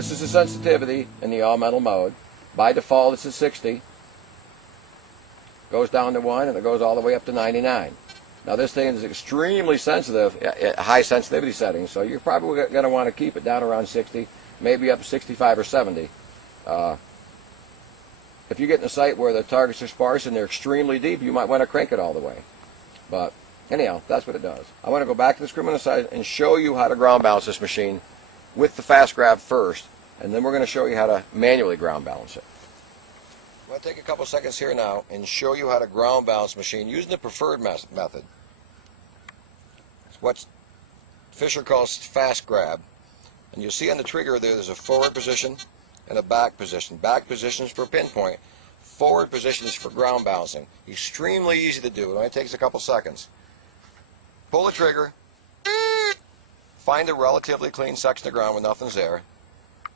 This is the sensitivity in the all-metal mode. By default, it's at 60. Goes down to 1, and it goes all the way up to 99. Now, this thing is extremely sensitive at high sensitivity settings, so you're probably going to want to keep it down around 60, maybe up to 65 or 70. If you get in a site where the targets are sparse and they're extremely deep, you might want to crank it all the way. But anyhow, that's what it does. I want to go back to the screen on the side and show you how to ground balance this machine with the fast grab first, and then we're going to show you how to manually ground balance it. I'm going to take a couple seconds here now and show you how to ground balance the machine using the preferred method. It's what Fisher calls fast grab. And you'll see on the trigger there's a forward position and a back position. Back position is for pinpoint. Forward position is for ground balancing. Extremely easy to do. It only takes a couple seconds. Pull the trigger. Find a relatively clean section of ground when nothing's there.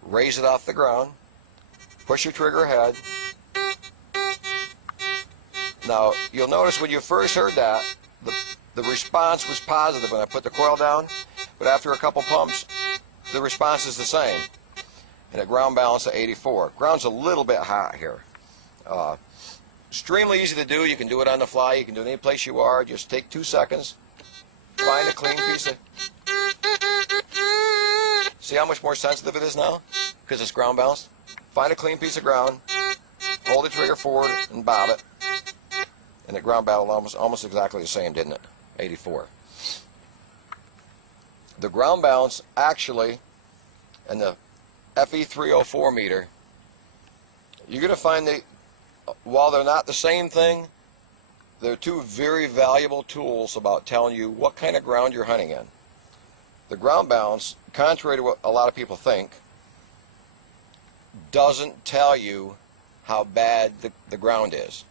Raise it off the ground. Push your trigger ahead. Now, you'll notice when you first heard that, the response was positive when I put the coil down, but after a couple pumps, the response is the same. And it ground balanced at 84. Ground's a little bit hot here. Extremely easy to do. You can do it on the fly. You can do it any place you are. Just take 2 seconds. Find a clean piece of... See how much more sensitive it is now? Because it's ground balanced. Find a clean piece of ground. Hold the trigger forward and bob it. And it ground balanced almost exactly the same, didn't it? 84. The ground balance actually, and the FE304 meter, you're going to find that while they're not the same thing, they're two very valuable tools about telling you what kind of ground you're hunting in. The ground balance, contrary to what a lot of people think, doesn't tell you how bad the ground is.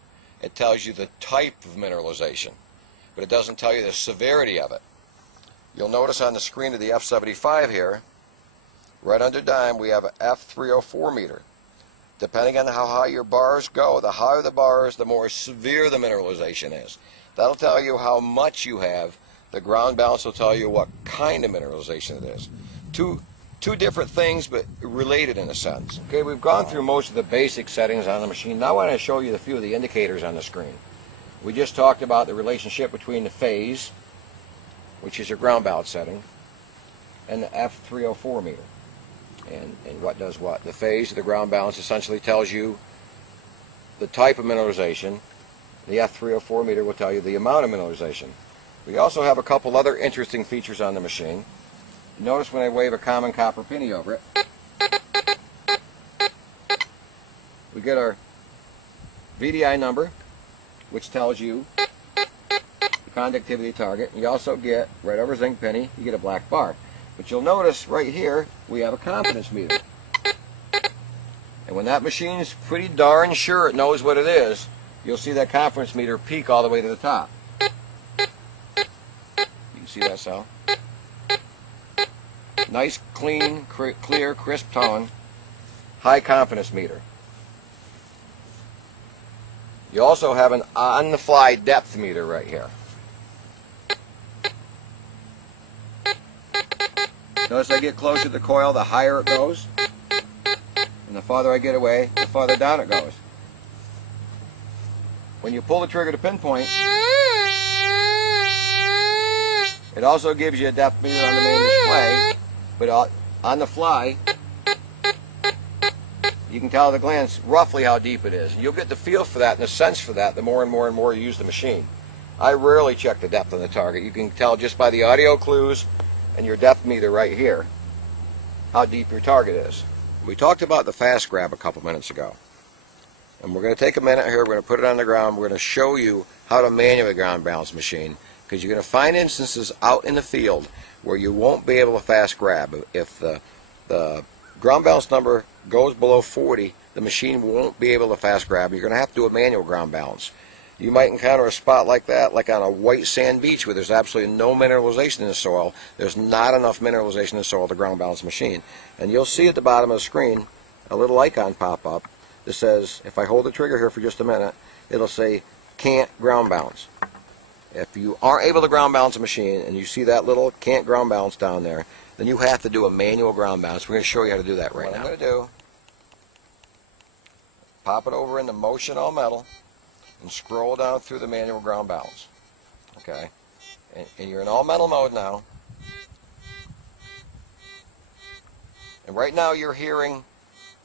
It tells you the type of mineralization, but it doesn't tell you the severity of it. You'll notice on the screen of the F75 here, right under dime, we have an F304 meter. Depending on how high your bars go, the higher the bars, the more severe the mineralization is. That'll tell you how much you have. The ground balance will tell you what kind of mineralization it is. Two different things, but related in a sense. Okay, we've gone through most of the basic settings on the machine. Now I want to show you a few of the indicators on the screen. We just talked about the relationship between the phase, which is your ground balance setting, and the F304 meter. And what does what? The phase of the ground balance essentially tells you the type of mineralization. The F304 meter will tell you the amount of mineralization. We also have a couple other interesting features on the machine. Notice when I wave a common copper penny over it, we get our VDI number, which tells you the conductivity target. You also get, right over zinc penny, you get a black bar. But you'll notice right here, we have a confidence meter. And when that machine is pretty darn sure it knows what it is, you'll see that confidence meter peak all the way to the top. You can see that, Sal? Nice, clean, clear, crisp tone, high confidence meter. You also have an on-the-fly depth meter right here. Notice I get closer to the coil, the higher it goes, and the farther I get away, the farther down it goes. When you pull the trigger to pinpoint, it also gives you a depth meter on the main display, but on the fly, you can tell at a glance roughly how deep it is. You'll get the feel for that and the sense for that the more and more and more you use the machine. I rarely check the depth on the target. You can tell just by the audio clues and your depth meter right here how deep your target is. We talked about the fast grab a couple minutes ago. And we're going to take a minute here, we're going to put it on the ground, we're going to show you how to manually ground balance the machine, because you're going to find instances out in the field where you won't be able to fast grab. If the ground balance number goes below 40, the machine won't be able to fast grab. You're going to have to do a manual ground balance. You might encounter a spot like that, like on a white sand beach where there's absolutely no mineralization in the soil. There's not enough mineralization in the soil to ground balance the machine. And you'll see at the bottom of the screen a little icon pop up that says, if I hold the trigger here for just a minute, it'll say, can't ground balance. If you aren't able to ground balance a machine and you see that little can't ground balance down there, then you have to do a manual ground balance. We're going to show you how to do that right now. What I'm going to do, pop it over into motion all metal and scroll down through the manual ground balance. Okay, and you're in all metal mode now. And right now you're hearing